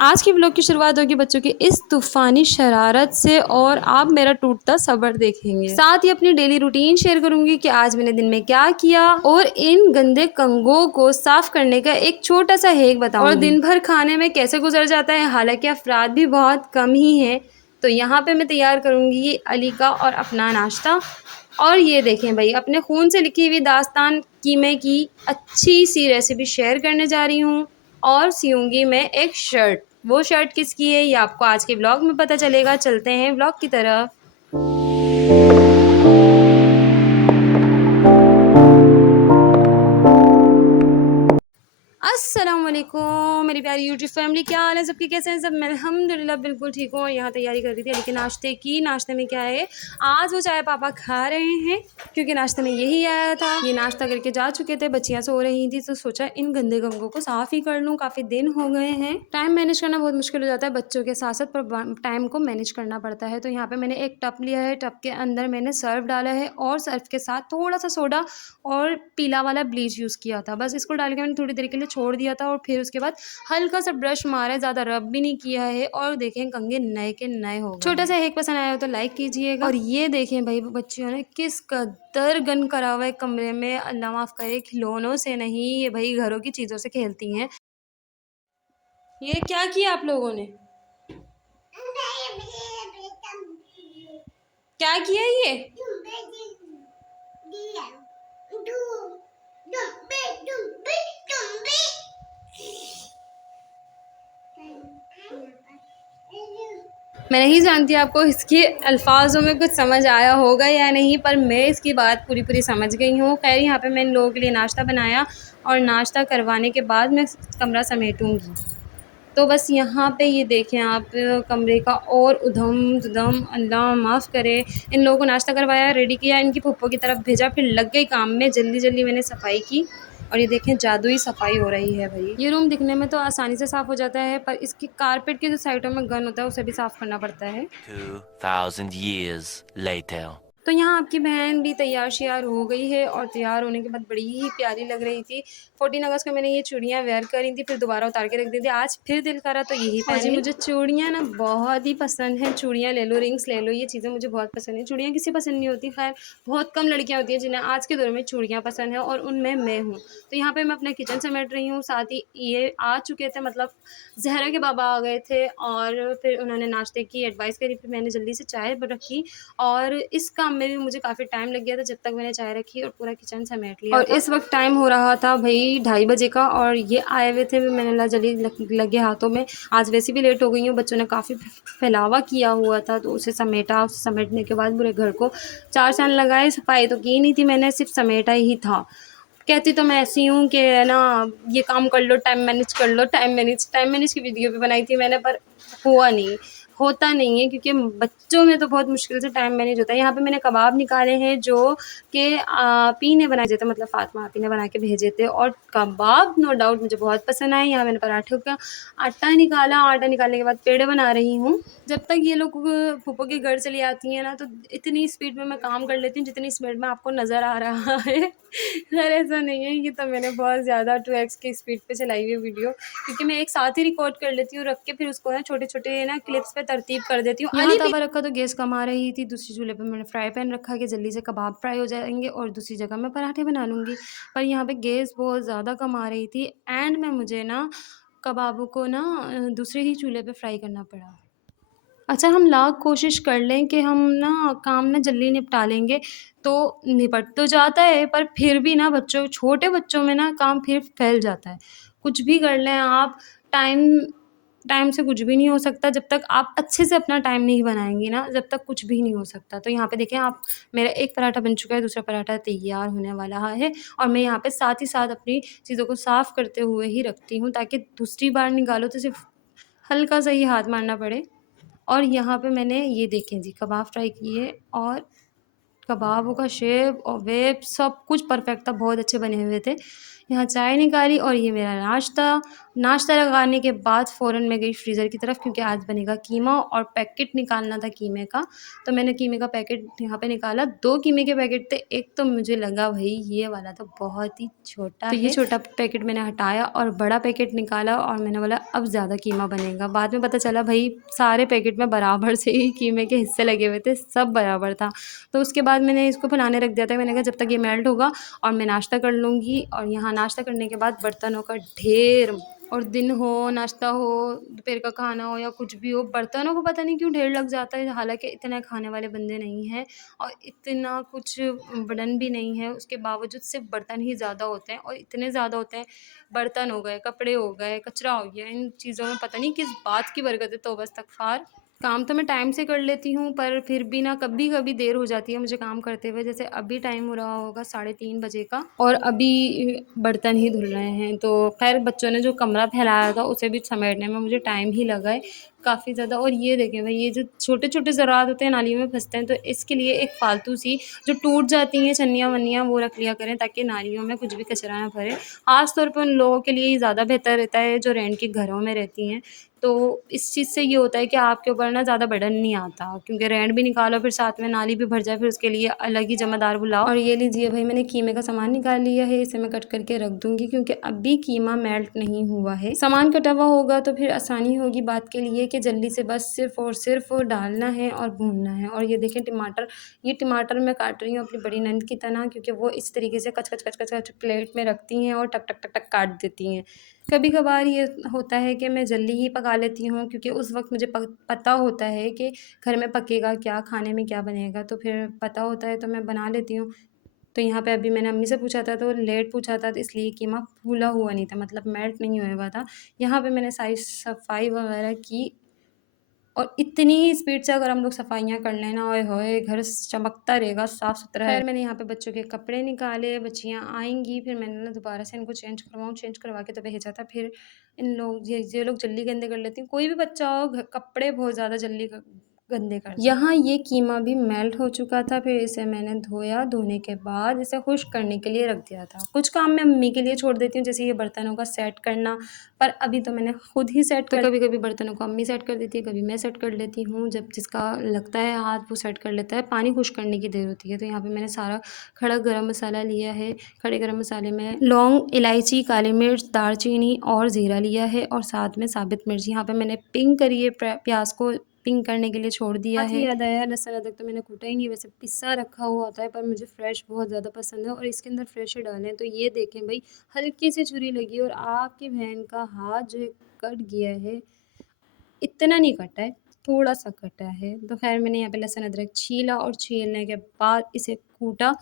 आज की व्लॉग की शुरुआत होगी बच्चों की इस तूफ़ानी शरारत से और आप मेरा टूटता सब्र देखेंगे। साथ ही अपनी डेली रूटीन शेयर करूंगी कि आज मैंने दिन में क्या किया और इन गंदे कंगों को साफ करने का एक छोटा सा हैक बताऊंगी और दिन भर खाने में कैसे गुजर जाता है। हालांकि अफराद भी बहुत कम ही हैं, तो यहाँ पे मैं तैयार करूंगी अली का और अपना नाश्ता। और ये देखें भाई, अपने खून से लिखी हुई दास्तान कीमे की अच्छी सी रेसिपी शेयर करने जा रही हूँ और सियूंगी मैं एक शर्ट। वो शर्ट किसकी है ये आपको आज के व्लॉग में पता चलेगा। चलते हैं व्लॉग की तरफ। अस्सलाम वालेकुम मेरी प्यारी यूट्यूब फैमिली, क्या हाल है सबकी, कैसे हैं सब। मैं अल्हम्दुलिल्लाह बिल्कुल ठीक हूँ। और यहाँ तैयारी कर रही थी लेकिन नाश्ते की। नाश्ते में क्या है, आज वो चाय पापा खा रहे हैं क्योंकि नाश्ते में यही आया था। ये नाश्ता करके जा चुके थे, बच्चियाँ सो रही थी, तो सोचा इन गंदे गंगों को साफ़ ही कर लूँ, काफ़ी दिन हो गए हैं। टाइम मैनेज करना बहुत मुश्किल हो जाता है बच्चों के साथ साथ, पर टाइम को मैनेज करना पड़ता है। तो यहाँ पर मैंने एक टब लिया है, टब के अंदर मैंने सर्फ डाला है और सर्फ के साथ थोड़ा सा सोडा और पीला वाला ब्लीच यूज़ किया था। बस इसको डाल के मैंने थोड़ी देर के लिए छोड़ दिया था और फिर उसके बाद हल्का सा ब्रश मारा है, ज़्यादा रब भी नहीं किया है। और देखें कंघे नए के नए हो गए। छोटा सा हैक पसंद आया हो तो लाइक कीजिएगा। और ये देखें भाई, बच्चियों ने किस कदर गन करा हुआ है कमरे में, अल्लाह माफ़ करे, खिलौनों से नहीं, ये भाई घरों की चीज़ों से खेलती हैं। ये क्या किया आप लोगों ने, क्या किया ये? मैं नहीं जानती आपको इसके अल्फाजों में कुछ समझ आया होगा या नहीं, पर मैं इसकी बात पूरी पूरी समझ गई हूँ। खैर, यहाँ पे मैंने लोगों के लिए नाश्ता बनाया और नाश्ता करवाने के बाद मैं कमरा समेटूँगी। तो बस यहाँ पे ये देखें आप, कमरे का और उधम अल्लाह माफ़ करे। इन लोगों को नाश्ता करवाया, रेडी किया, इनकी फूफो की तरफ भेजा, फिर लग गई काम में। जल्दी जल्दी मैंने सफाई की और ये देखें जादुई सफाई हो रही है भाई। ये रूम दिखने में तो आसानी से साफ़ हो जाता है, पर इसकी कारपेट के जो साइडों में गन होता है उसे भी साफ़ करना पड़ता है। 2000 years later. तो यहाँ आपकी बहन भी तैयार श्यार हो गई है और तैयार होने के बाद बड़ी ही प्यारी लग रही थी। 14 अगस्त को मैंने ये चूड़ियाँ वेयर करी थी, फिर दोबारा उतार के रख दी थी। आज फिर दिल करा तो यही पहन ली। मुझे चूड़ियाँ ना बहुत ही पसंद हैं। चूड़ियाँ ले लो, रिंग्स ले लो, ये चीज़ें मुझे बहुत पसंद हैं। चूड़ियाँ किसी पसंद नहीं होती, खैर बहुत कम लड़कियाँ होती हैं जिन्हें आज के दौर में चूड़ियाँ पसंद है, और उनमें मैं हूँ। तो यहाँ पर मैं अपना किचन समेट रही हूँ। साथ ही ये आ चुके थे, मतलब जहरा के बाबा आ गए थे और फिर उन्होंने नाश्ते की एडवाइस करी, फिर मैंने जल्दी से चाय रखी और इस काम में भी मुझे काफ़ी टाइम लग गया था जब तक मैंने चाय रखी और पूरा किचन समेट लिया। और इस वक्त टाइम हो रहा था भाई 2:30 बजे का और ये आए हुए थे, मैंने ला जल्दी लगे हाथों में। आज वैसे भी लेट हो गई हूँ, बच्चों ने काफ़ी फैलावा किया हुआ था तो उसे समेटा। उसे समेटने के बाद पूरे घर को 4 चांद लगाए। सफाई तो की नहीं थी मैंने, सिर्फ समेटा ही था। कहती तो मैं ऐसी हूँ कि ना, ये काम कर लो, टाइम मैनेज कर लो, टाइम मैनेज की वीडियो भी बनाई थी मैंने, पर हुआ नहीं, होता नहीं है क्योंकि बच्चों में तो बहुत मुश्किल से टाइम मैनेज होता है। यहाँ पे मैंने कबाब निकाले हैं जो कि आपी ने बनाए थे, मतलब फ़ातिमा आपी ने बना के भेजे थे, और कबाब नो डाउट मुझे बहुत पसंद आए। यहाँ मैंने पराठों का आटा निकाला, आटा निकालने के बाद पेड़े बना रही हूँ। जब तक ये लोग फूफो के घर चली आती हैं ना, तो इतनी स्पीड में मैं काम कर लेती हूँ जितनी स्पीड में आपको नज़र आ रहा है। खैर ऐसा नहीं है, ये तो मैंने बहुत ज़्यादा 2x की स्पीड पे चलाई हुई वीडियो, क्योंकि मैं एक साथ ही रिकॉर्ड कर लेती हूँ, रख के फिर उसको ना छोटे छोटे ना क्लिप्स पे तरतीब कर देती हूँ। यहाँ तवा रखा तो गैस कम आ रही थी, दूसरी चूल्हे पे मैंने फ्राई पैन रखा कि जल्दी से कबाब फ्राई हो जाएंगे और दूसरी जगह मैं पराठे बना लूँगी। पर यहाँ पे गैस बहुत ज़्यादा कम आ रही थी एंड में मुझे ना कबाबों को ना दूसरे ही चूल्हे पे फ्राई करना पड़ा। अच्छा, हम लाख कोशिश कर लें कि हम ना काम ना जल्दी निपटा लेंगे, तो निपट तो जाता है, पर फिर भी ना छोटे बच्चों में ना काम फिर फैल जाता है। कुछ भी कर लें आप, टाइम टाइम से कुछ भी नहीं हो सकता जब तक आप अच्छे से अपना टाइम नहीं बनाएँगी ना, जब तक कुछ भी नहीं हो सकता। तो यहाँ पे देखें आप, मेरा एक पराठा बन चुका है, दूसरा पराठा तैयार होने वाला है और मैं यहाँ पे साथ ही साथ अपनी चीज़ों को साफ़ करते हुए ही रखती हूँ, ताकि दूसरी बार निकालो तो सिर्फ हल्का सा ही हाथ मारना पड़े। और यहाँ पे मैंने ये देखें जी कबाब फ्राई किए और कबाबों का शेप और वेब सब कुछ परफेक्ट था, बहुत अच्छे बने हुए थे। यहाँ चाय निकाली और ये मेरा नाश्ता। नाश्ता लगाने के बाद फ़ौरन मैं गई फ्रीज़र की तरफ क्योंकि आज बनेगा कीमा और पैकेट निकालना था कीमे का। तो मैंने कीमे का पैकेट यहाँ पे निकाला, 2 कीमे के पैकेट थे, एक तो मुझे लगा भई ये वाला तो बहुत ही छोटा है। तो ये छोटा पैकेट मैंने हटाया और बड़ा पैकेट निकाला और मैंने बोला अब ज़्यादा कीमा बनेगा। बाद में पता चला भई सारे पैकेट में बराबर से ही कीमे के हिस्से लगे हुए थे, सब बराबर था। तो उसके बाद मैंने इसको फैलाने रख दिया था। मैंने कहा जब तक ये मेल्ट होगा और मैं नाश्ता कर लूँगी। और यहाँ नाश्ता करने के बाद बर्तनों का ढेर, और दिन हो, नाश्ता हो, दोपहर का खाना हो या कुछ भी हो, बर्तनों को पता नहीं क्यों ढेर लग जाता है। हालाँकि इतना खाने वाले बंदे नहीं हैं और इतना कुछ बर्डन भी नहीं है, उसके बावजूद सिर्फ़ बर्तन ही ज़्यादा होते हैं और इतने ज़्यादा होते हैं। बर्तन हो गए, कपड़े हो गए, कचरा हो गया, इन चीज़ों में पता नहीं किस बात की बरकत है, तौबा इस्तग़फ़ार। काम तो मैं टाइम से कर लेती हूँ पर फिर भी ना कभी-कभी देर हो जाती है मुझे काम करते हुए। जैसे अभी टाइम हो रहा होगा 3:30 बजे का और अभी बर्तन ही धुल रहे हैं। तो ख़ैर बच्चों ने जो कमरा फैलाया था उसे भी समेटने में मुझे टाइम ही लगा है काफ़ी ज़्यादा। और ये देखें भई ये जो छोटे-छोटे ज़रात होते हैं नालियों में फँसते हैं, तो इसके लिए एक फ़ालतू सी जो टूट जाती हैं छन्नियाँ-वन्नियाँ वो रख लिया करें ताकि नालियों में कुछ भी कचरा ना भरे। ख़ास तौर पे उन लोगों के लिए ही ज़्यादा बेहतर रहता है जो रेंट के घरों में रहती हैं। तो इस चीज़ से ये होता है कि आपके ऊपर ना ज़्यादा बर्डन नहीं आता क्योंकि रेंट भी निकालो फिर साथ में नाली भी भर जाए, फिर उसके लिए अलग ही ज़िम्मेदार बुलाओ। और ये लीजिए भाई मैंने कीमे का सामान निकाल लिया है, इसे मैं कट करके रख दूँगी क्योंकि अभी कीमा मेल्ट नहीं हुआ है। सामान कटा हुआ होगा तो फिर आसानी होगी बात के लिए कि जल्दी से बस सिर्फ़ और सिर्फ़ डालना है और भूनना है। और ये देखें टमाटर, ये टमाटर मैं काट रही हूँ अपनी बड़ी नंद की तरह क्योंकि वो इस तरीके से कच-कच प्लेट में रखती हैं और टक, टक, टक, टक काट देती हैं। कभी-कभार ये होता है कि मैं जल्दी ही पका लेती हूँ क्योंकि उस वक़्त मुझे पता होता है कि घर में पकेगा क्या, खाने में क्या बनेगा, तो फिर पता होता है तो मैं बना लेती हूँ। तो यहाँ पे अभी मैंने अम्मी से पूछा था तो लेट पूछा था तो इसलिए कीमा फूला हुआ नहीं था, मतलब मेल्ट नहीं हुआ हुआ था। यहाँ पे मैंने सारी सफाई वगैरह की और इतनी ही स्पीड से अगर हम लोग सफाइयाँ कर लें ना, ओए होए! घर चमकता रहेगा, साफ़-सुथरा है। खैर मैंने यहाँ पे बच्चों के कपड़े निकाले, बच्चियाँ आएँगी, फिर मैंने ना दोबारा से इनको चेंज करवा के तो भेजा था। फिर इन लोग ये लोग जल्दी गंदे कर लेती हैं। कोई भी बच्चा हो कपड़े बहुत ज़्यादा जल्दी गंदे करते हैं। यहाँ ये कीमा भी मेल्ट हो चुका था, फिर इसे मैंने धोया, धोने के बाद इसे खुश्क करने के लिए रख दिया था। कुछ काम मैं अम्मी के लिए छोड़ देती हूँ, जैसे ये बर्तनों का सेट करना, पर अभी तो मैंने खुद ही सेट कर कभी-कभी बर्तनों को अम्मी सेट कर देती है, कभी मैं सेट कर लेती हूँ। जब जिसका लगता है हाथ वो सेट कर लेता है। पानी खुश्क करने की देर होती है। तो यहाँ पे मैंने सारा खड़ा गरम मसाला लिया है। खड़े गरम मसाले में लौंग, इलायची, काली मिर्च, दालचीनी और ज़ीरा लिया है और साथ में साबित मिर्च। यहाँ पे मैंने पिंग करी है प्याज़ को पिंग करने के लिए छोड़ दिया है। याद आया लहसुन अदरक तो मैंने कूटा ही नहीं, वैसे पिसा रखा हुआ होता है पर मुझे फ्रेश बहुत ज़्यादा पसंद है और इसके अंदर फ्रेश ही डालें। तो ये देखें भाई हल्की सी छुरी लगी और आपकी बहन का हाथ जो है कट गया है, इतना नहीं कटा है, थोड़ा-सा कटा है। तो ख़ैर मैंने यहाँ पे लहसुन अदरक छीला और छीलने के बाद इसे कूटा।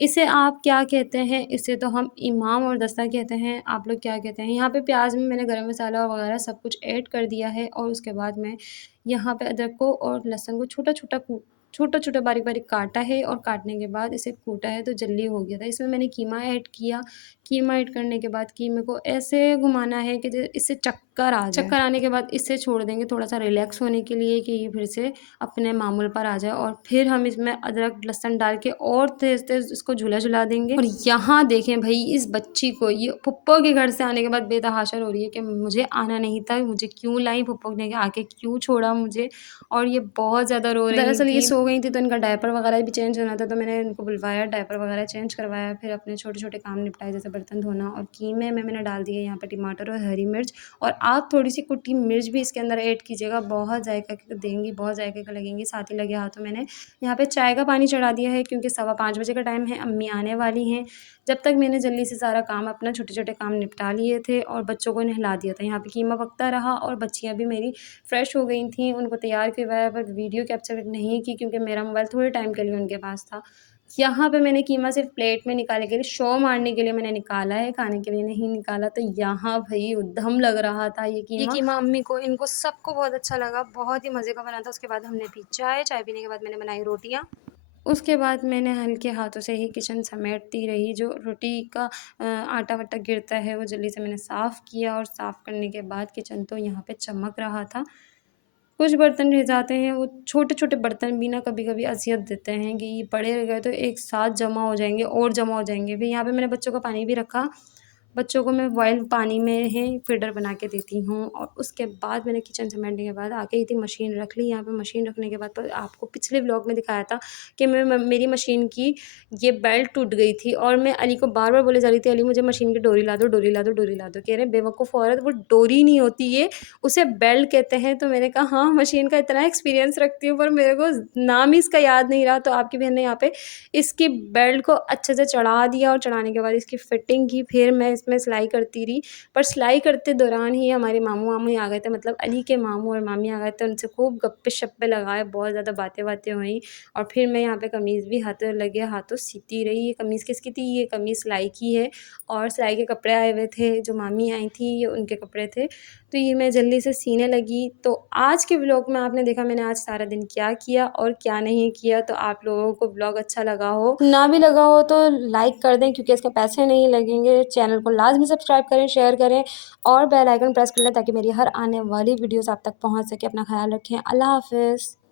इसे आप क्या कहते हैं? इसे तो हम इमाम और दस्ता कहते हैं, आप लोग क्या कहते हैं? यहाँ पे प्याज़ में मैंने गरम मसाला वगैरह सब कुछ ऐड कर दिया है और उसके बाद मैं यहाँ पे अदरक को और लहसुन को छोटा-छोटा बारीक-बारीक काटा है और काटने के बाद इसे कूटा है तो जल्दी हो गया था। इसमें मैंने कीमा ऐड किया, कीमा ऐड करने के बाद कीमे को ऐसे घुमाना है कि इससे चक्कर आ जाए। चक्कर आने के बाद इसे छोड़ देंगे थोड़ा-सा रिलैक्स होने के लिए कि ये फिर से अपने मामूल पर आ जाए और फिर हम इसमें अदरक लहसुन डाल के और तेज़-तेज़ इसको झूला-झूला देंगे। और यहाँ देखें भई इस बच्ची को ये फुप्पो के घर से आने के बाद बेतहाशा रो रही है कि मुझे आना नहीं था, मुझे क्यों लाई फुप्पो ने आके क्यों छोड़ा मुझे, और ये बहुत ज़्यादा रो रही थी। दरअसल ये सो गई थी तो इनका डायपर वगैरह भी चेंज होना था तो मैंने इनको बुलवाया, डायपर वगैरह चेंज करवाया, फिर अपने छोटे-छोटे काम निपटाए जैसे बर्तन धोना। और कीमे में मैंने डाल दिए यहाँ पे टमाटर और हरी मिर्च और आप थोड़ी-सी कुटी मिर्च भी इसके अंदर ऐड कीजिएगा, बहुत जायका देंगी, बहुत जायके का लगेंगी। साथ ही लगे हाथों मैंने यहाँ पे चाय का पानी चढ़ा दिया है क्योंकि 5:15 बजे का टाइम है, अम्मी आने वाली हैं। जब तक मैंने जल्दी से सारा काम अपना छोटे-छोटे काम निपटा लिए थे और बच्चों को नहला दिया था। यहाँ पे कीमा पकता रहा और बच्चियाँ भी मेरी फ्रेश हो गई थीं, उनको तैयार करवाया पर वीडियो कैप्चर नहीं की क्योंकि मेरा मोबाइल थोड़े टाइम के लिए उनके पास था। यहाँ पे मैंने कीमा सिर्फ़ प्लेट में निकालने के लिए, शो मारने के लिए मैंने निकाला है, खाने के लिए नहीं निकाला। तो यहाँ भई उद्दम लग रहा था ये कीमा अम्मी को, इनको सबको बहुत अच्छा लगा, बहुत ही मज़े का बना था। उसके बाद हमने पी चाय, चाय पीने के बाद मैंने बनाई रोटियाँ। उसके बाद मैंने हल्के हाथों से ही किचन समेटती रही, जो रोटी का आटा-वाटा गिरता है वो जल्दी से मैंने साफ़ किया और साफ़ करने के बाद किचन तो यहाँ पे चमक रहा था। कुछ बर्तन रह जाते हैं, वो छोटे-छोटे बर्तन भी ना कभी-कभी अज़ियत देते हैं कि बड़े रह गए तो एक साथ जमा हो जाएँगे और जमा हो जाएँगे। फिर यहाँ पे मैंने बच्चों का पानी भी रखा बच्चों को मैं बॉयल पानी में है फीडर बना के देती हूँ। और उसके बाद मैंने किचन समेटने के बाद आ गई थी, मशीन रख ली यहाँ पे। मशीन रखने के बाद तो आपको पिछले व्लॉग में दिखाया था कि मेरी मशीन की ये बेल्ट टूट गई थी और मैं अली को बार बार बोले जा रही थी, अली मुझे मशीन की डोरी ला दो, डोरी ला दो, डोरी ला दो। कह रहे बेवकूफ़ औरत, वो डोरी नहीं होती है, उसे बेल्ट कहते हैं। तो मैंने कहा हाँ, मशीन का इतना एक्सपीरियंस रखती हूँ पर मेरे को नाम ही इसका याद नहीं रहा। तो आपकी बहन ने यहाँ पे इसकी बेल्ट को अच्छे से चढ़ा दिया और चढ़ाने के बाद इसकी फिटिंग की, फिर मैं इसमें सिलाई करती रही। पर सिलाई करते दौरान ही हमारे मामू वामू आ गए थे, मतलब अली के मामू और मामी आ गए थे। उनसे खूब गप्पे शप्पे लगाए, बहुत ज़्यादा बातें बातें हुई। और फिर मैं यहाँ पे कमीज़ भी हाथों लगे हाथों सीती रही। ये कमीज़ किसकी थी? ये कमीज़ सिलाई की है और सिलाई के कपड़े आए हुए थे, जो मामी आई थी ये उनके कपड़े थे। तो ये मैं जल्दी से सीने लगी। तो आज के व्लॉग में आपने देखा मैंने आज सारा दिन क्या किया और क्या नहीं किया। तो आप लोगों को व्लॉग अच्छा लगा हो, ना भी लगा हो तो लाइक कर दें क्योंकि इसके पैसे नहीं लगेंगे। चैनल को लाजमी सब्सक्राइब करें, शेयर करें और बेल आइकन प्रेस कर लें ताकि मेरी हर आने वाली वीडियोस आप तक पहुंच सके। अपना ख्याल रखें। अल्लाह हाफ़िज़।